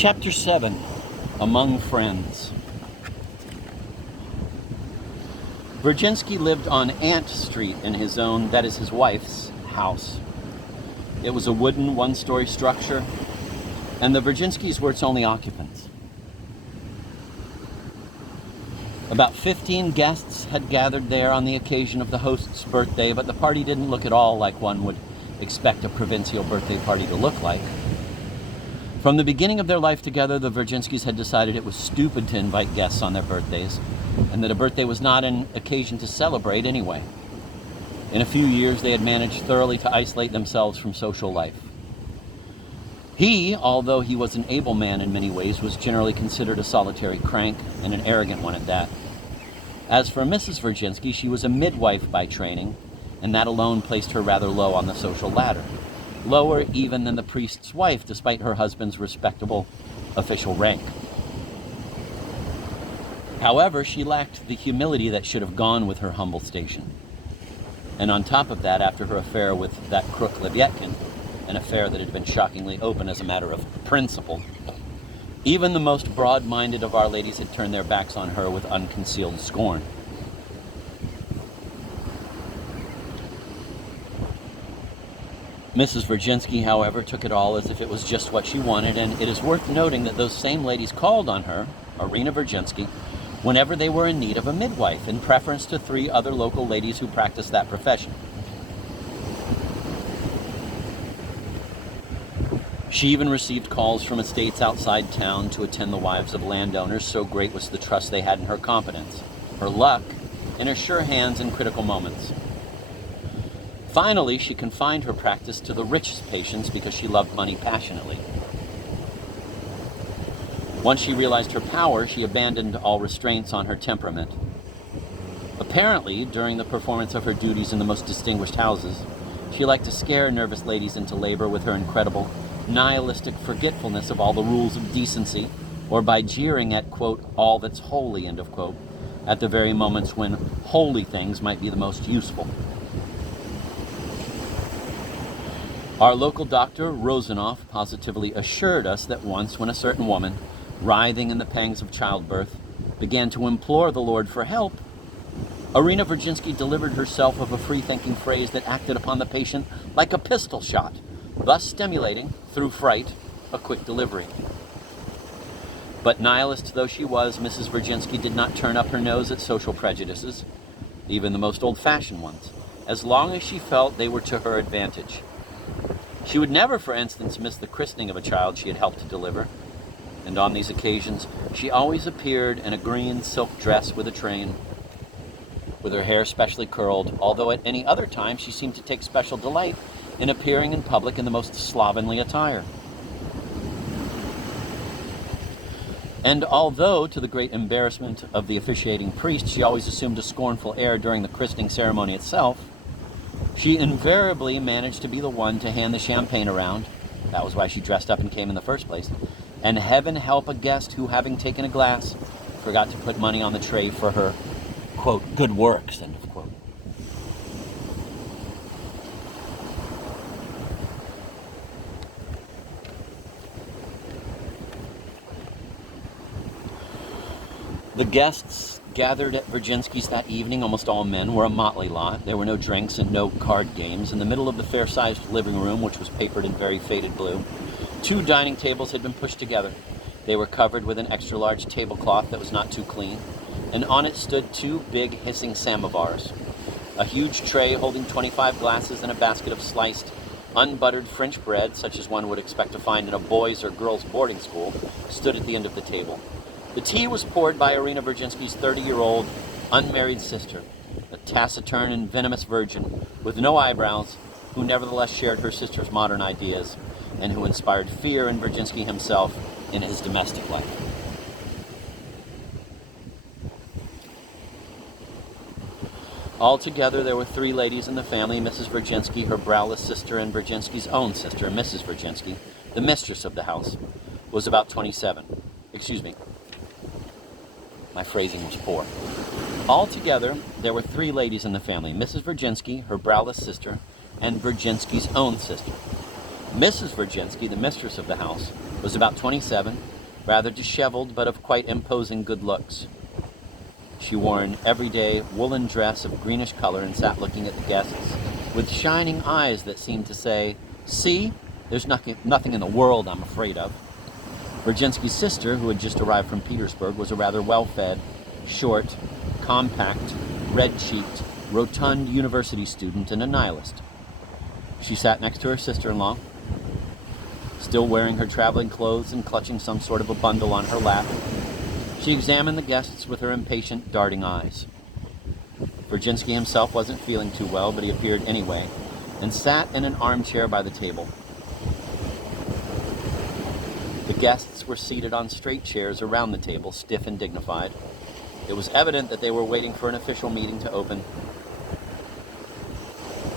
Chapter 7, Among Friends. Virginsky lived on Ant Street in his own, that is his wife's, house. It was a wooden one-story structure, and the Virginskys were its only occupants. About 15 guests had gathered there on the occasion of the host's birthday, but the party didn't look at all like one would expect a provincial birthday party to look like. From the beginning of their life together, the Virginskys had decided it was stupid to invite guests on their birthdays, and that a birthday was not an occasion to celebrate anyway. In a few years, they had managed thoroughly to isolate themselves from social life. He, although he was an able man in many ways, was generally considered a solitary crank, and an arrogant one at that. As for Mrs. Virginsky, she was a midwife by training, and that alone placed her rather low on the social ladder. Lower even than the priest's wife, despite her husband's respectable official rank. However, she lacked the humility that should have gone with her humble station. And on top of that, after her affair with that crook Leviatkin, an affair that had been shockingly open as a matter of principle, even the most broad-minded of our ladies had turned their backs on her with unconcealed scorn. Mrs. Virginsky, however, took it all as if it was just what she wanted, and it is worth noting that those same ladies called on her, Irina Virginsky, whenever they were in need of a midwife, in preference to 3 other local ladies who practiced that profession. She even received calls from estates outside town to attend the wives of landowners, so great was the trust they had in her competence, her luck, and her sure hands in critical moments. Finally, she confined her practice to the richest patients because she loved money passionately. Once she realized her power, she abandoned all restraints on her temperament. Apparently, during the performance of her duties in the most distinguished houses, she liked to scare nervous ladies into labor with her incredible, nihilistic forgetfulness of all the rules of decency, or by jeering at, quote, all that's holy, end of quote, at the very moments when holy things might be the most useful. Our local doctor, Rosenoff, positively assured us that once when a certain woman, writhing in the pangs of childbirth, began to implore the Lord for help, Irina Virginsky delivered herself of a free-thinking phrase that acted upon the patient like a pistol shot, thus stimulating, through fright, a quick delivery. But nihilist though she was, Mrs. Virginsky did not turn up her nose at social prejudices, even the most old-fashioned ones, as long as she felt they were to her advantage. She would never, for instance, miss the christening of a child she had helped to deliver, and on these occasions she always appeared in a green silk dress with a train, with her hair specially curled, although at any other time she seemed to take special delight in appearing in public in the most slovenly attire. And although, to the great embarrassment of the officiating priest, she always assumed a scornful air during the christening ceremony itself, she invariably managed to be the one to hand the champagne around, that was why she dressed up and came in the first place, and heaven help a guest who, having taken a glass, forgot to put money on the tray for her, quote, good works, end of quote. The guests gathered at Virginsky's that evening, almost all men, were a motley lot. There were no drinks and no card games. In the middle of the fair-sized living room, which was papered in very faded blue, 2 dining tables had been pushed together. They were covered with an extra-large tablecloth that was not too clean, and on it stood 2 big hissing samovars. A huge tray holding 25 glasses and a basket of sliced, unbuttered French bread, such as one would expect to find in a boys' or girls' boarding school, stood at the end of the table. The tea was poured by Irina Virginsky's 30-year-old unmarried sister, a taciturn and venomous virgin with no eyebrows, who nevertheless shared her sister's modern ideas and who inspired fear in Virginsky himself in his domestic life. Altogether, there were 3 ladies in the family: Mrs. Virginsky, her browless sister, and Virginsky's own sister, Mrs. Virginsky, the mistress of the house, was about 27. My phrasing was poor. Altogether, there were 3 ladies in the family: Mrs. Virginsky, her browless sister, and Virginsky's own sister. Mrs. Virginsky, the mistress of the house, was about 27, rather disheveled but of quite imposing good looks. She wore an everyday woolen dress of greenish color and sat looking at the guests with shining eyes that seemed to say, "See, there's nothing in the world I'm afraid of." Virginsky's sister, who had just arrived from Petersburg, was a rather well-fed, short, compact, red-cheeked, rotund university student and a nihilist. She sat next to her sister-in-law, still wearing her traveling clothes and clutching some sort of a bundle on her lap. She examined the guests with her impatient, darting eyes. Virginsky himself wasn't feeling too well, but he appeared anyway, and sat in an armchair by the table. The guests were seated on straight chairs around the table, stiff and dignified. It was evident that they were waiting for an official meeting to open.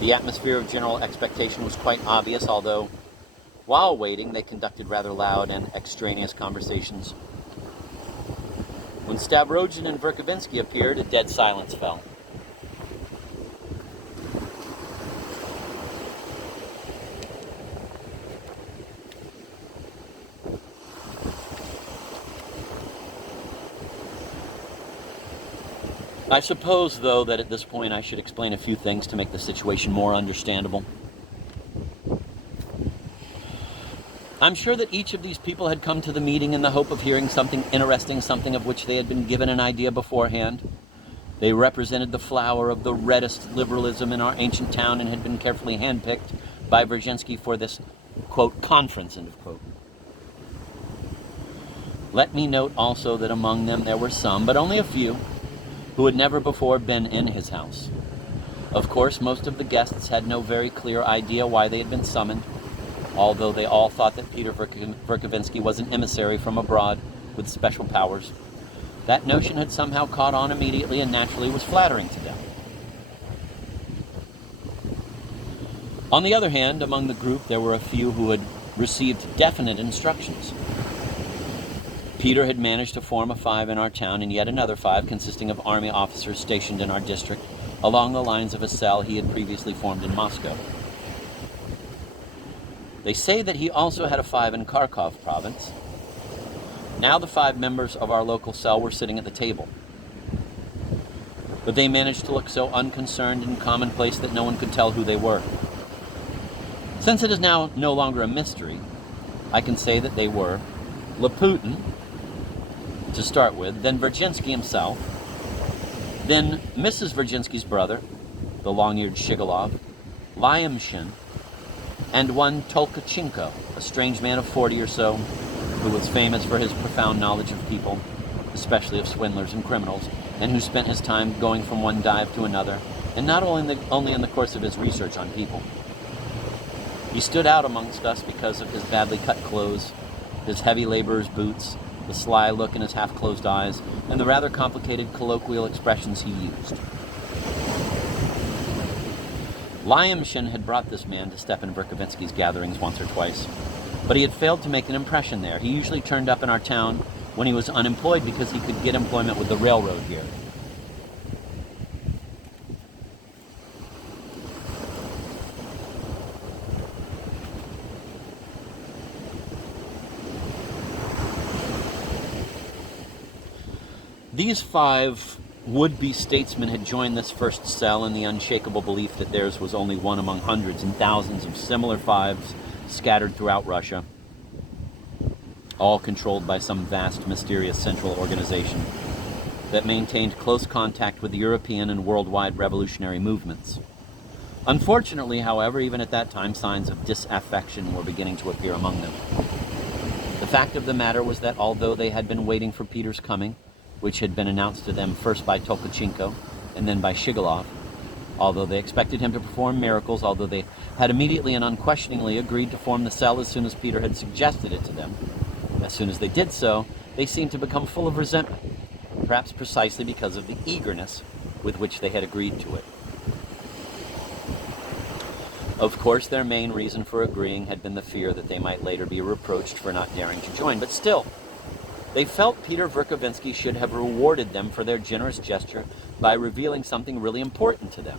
The atmosphere of general expectation was quite obvious, although, while waiting, they conducted rather loud and extraneous conversations. When Stavrogin and Verkovensky appeared, a dead silence fell. I suppose, though, that at this point I should explain a few things to make the situation more understandable. I'm sure that each of these people had come to the meeting in the hope of hearing something interesting, something of which they had been given an idea beforehand. They represented the flower of the reddest liberalism in our ancient town and had been carefully handpicked by Virginsky for this, quote, conference, end of quote. Let me note also that among them there were some, but only a few, who had never before been in his house. Of course, most of the guests had no very clear idea why they had been summoned, although they all thought that Peter Verkovensky was an emissary from abroad with special powers. That notion had somehow caught on immediately and naturally was flattering to them. On the other hand, among the group there were a few who had received definite instructions. Peter had managed to form a 5 in our town and yet another 5 consisting of army officers stationed in our district along the lines of a cell he had previously formed in Moscow. They say that he also had a 5 in Kharkov province. Now the 5 members of our local cell were sitting at the table. But they managed to look so unconcerned and commonplace that no one could tell who they were. Since it is now no longer a mystery, I can say that they were Laputin, to start with, then Virginsky himself, then Mrs. Virginsky's brother, the long-eared Shigalov, Lyamshin, and one Tolkachenko, a strange man of 40 or so, who was famous for his profound knowledge of people, especially of swindlers and criminals, and who spent his time going from one dive to another, and not only in the course of his research on people. He stood out amongst us because of his badly cut clothes, his heavy laborer's boots, the sly look in his half-closed eyes, and the rather complicated colloquial expressions he used. Lyamshin had brought this man to Stepan Verkovensky's gatherings once or twice, but he had failed to make an impression there. He usually turned up in our town when he was unemployed because he could get employment with the railroad here. These 5 would-be statesmen had joined this first cell in the unshakable belief that theirs was only one among hundreds and thousands of similar 5s scattered throughout Russia, all controlled by some vast, mysterious central organization that maintained close contact with the European and worldwide revolutionary movements. Unfortunately, however, even at that time, signs of disaffection were beginning to appear among them. The fact of the matter was that although they had been waiting for Peter's coming, which had been announced to them first by Tolkachenko and then by Shigalov, although they expected him to perform miracles, although they had immediately and unquestioningly agreed to form the cell as soon as Peter had suggested it to them, as soon as they did so, they seemed to become full of resentment, perhaps precisely because of the eagerness with which they had agreed to it. Of course, their main reason for agreeing had been the fear that they might later be reproached for not daring to join, but still, they felt Peter Verkovensky should have rewarded them for their generous gesture by revealing something really important to them.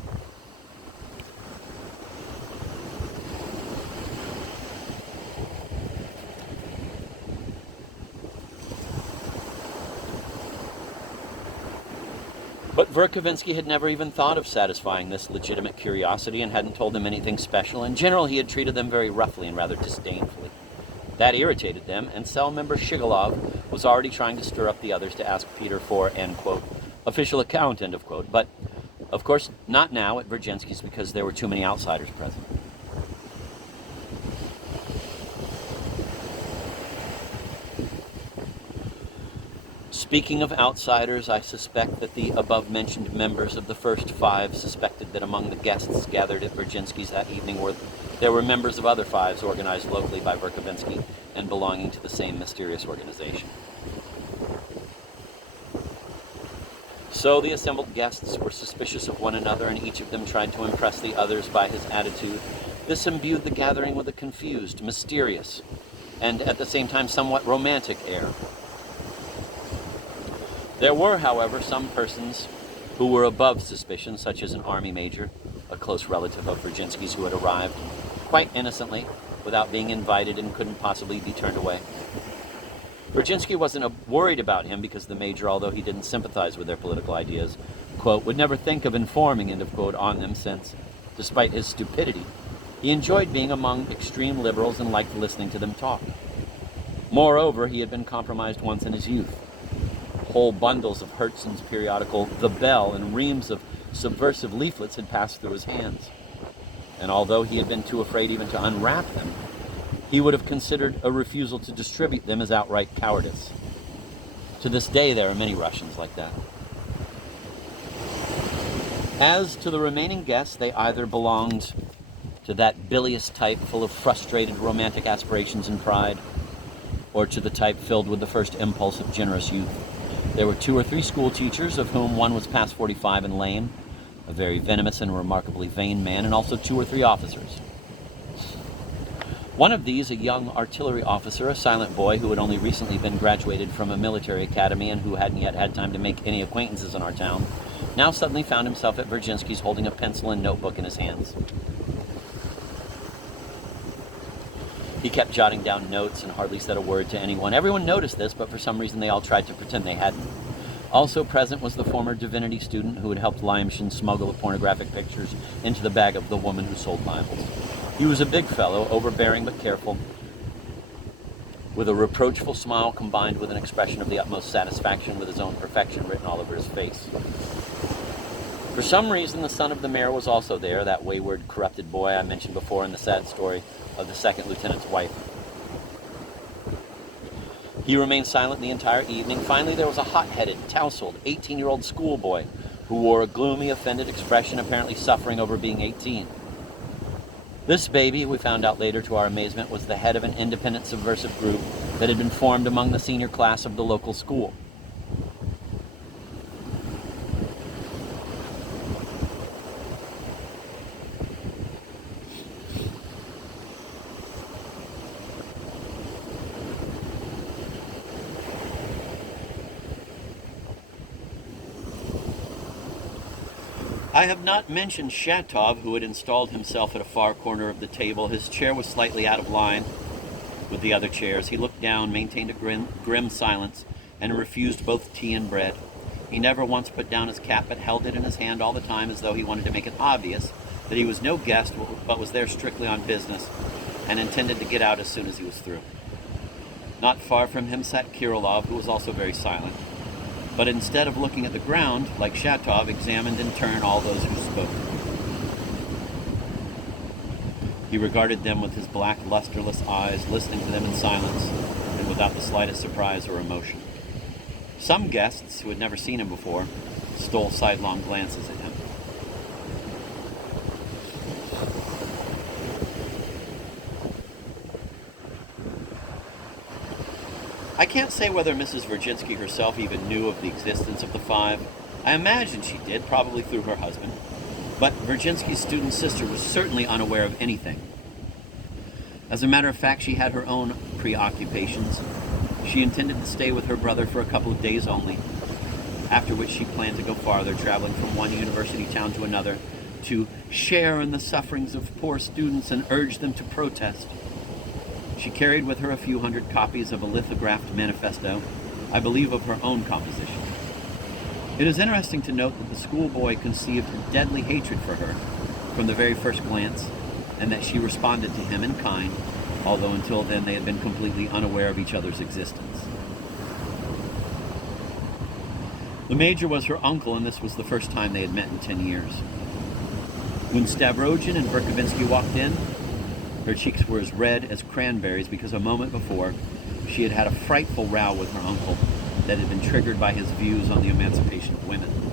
But Verkovensky had never even thought of satisfying this legitimate curiosity and hadn't told them anything special. In general, he had treated them very roughly and rather disdainfully. That irritated them, and cell member Shigalov was already trying to stir up the others to ask Peter for, end quote, official account, end of quote. But, of course, not now at Virginsky's because there were too many outsiders present. Speaking of outsiders, I suspect that the above-mentioned members of the first five suspected that among the guests gathered at Virginsky's that evening there were members of other fives organized locally by Verkovensky and belonging to the same mysterious organization. So the assembled guests were suspicious of one another, and each of them tried to impress the others by his attitude. This imbued the gathering with a confused, mysterious, and at the same time somewhat romantic air. There were, however, some persons who were above suspicion, such as an army major, a close relative of Virginsky's who had arrived, quite innocently, without being invited and couldn't possibly be turned away. Virginsky wasn't worried about him because the major, although he didn't sympathize with their political ideas, quote, would never think of informing, end of quote, on them since, despite his stupidity, he enjoyed being among extreme liberals and liked listening to them talk. Moreover, he had been compromised once in his youth. Whole bundles of Herzen's periodical The Bell and reams of subversive leaflets had passed through his hands. And although he had been too afraid even to unwrap them, he would have considered a refusal to distribute them as outright cowardice. To this day, there are many Russians like that. As to the remaining guests, they either belonged to that bilious type full of frustrated romantic aspirations and pride, or to the type filled with the first impulse of generous youth. There were 2 or 3 school teachers, of whom one was past 45 and lame, a very venomous and remarkably vain man, and also 2 or 3 officers. One of these, a young artillery officer, a silent boy who had only recently been graduated from a military academy and who hadn't yet had time to make any acquaintances in our town, now suddenly found himself at Virginsky's holding a pencil and notebook in his hands. He kept jotting down notes and hardly said a word to anyone. Everyone noticed this, but for some reason they all tried to pretend they hadn't. Also present was the former divinity student who had helped Lyamshin smuggle the pornographic pictures into the bag of the woman who sold Bibles. He was a big fellow, overbearing but careful, with a reproachful smile combined with an expression of the utmost satisfaction with his own perfection written all over his face. For some reason, the son of the mayor was also there, that wayward, corrupted boy I mentioned before in the sad story of the second lieutenant's wife. He remained silent the entire evening. Finally, there was a hot-headed, tousled, 18-year-old schoolboy who wore a gloomy, offended expression, apparently suffering over being 18. This baby, we found out later to our amazement, was the head of an independent subversive group that had been formed among the senior class of the local school. I have not mentioned Shatov, who had installed himself at a far corner of the table. His chair was slightly out of line with the other chairs. He looked down, maintained a grim silence, and refused both tea and bread. He never once put down his cap, but held it in his hand all the time as though he wanted to make it obvious that he was no guest, but was there strictly on business, and intended to get out as soon as he was through. Not far from him sat Kirilov, who was also very silent, but instead of looking at the ground, like Shatov, examined in turn all those who spoke. He regarded them with his black, lusterless eyes, listening to them in silence, and without the slightest surprise or emotion. Some guests, who had never seen him before, stole sidelong glances at him. I can't say whether Mrs. Virginsky herself even knew of the existence of the five. I imagine she did, probably through her husband. But Virginsky's student sister was certainly unaware of anything. As a matter of fact, she had her own preoccupations. She intended to stay with her brother for a couple of days only, after which she planned to go farther, traveling from one university town to another, to share in the sufferings of poor students and urge them to protest. She carried with her a few hundred copies of a lithographed manifesto, I believe of her own composition. It is interesting to note that the schoolboy conceived a deadly hatred for her from the very first glance, and that she responded to him in kind, although until then they had been completely unaware of each other's existence. The Major was her uncle, and this was the first time they had met in 10 years. When Stavrogin and Verkovensky walked in, her cheeks were as red as cranberries because a moment before she had had a frightful row with her uncle that had been triggered by his views on the emancipation of women.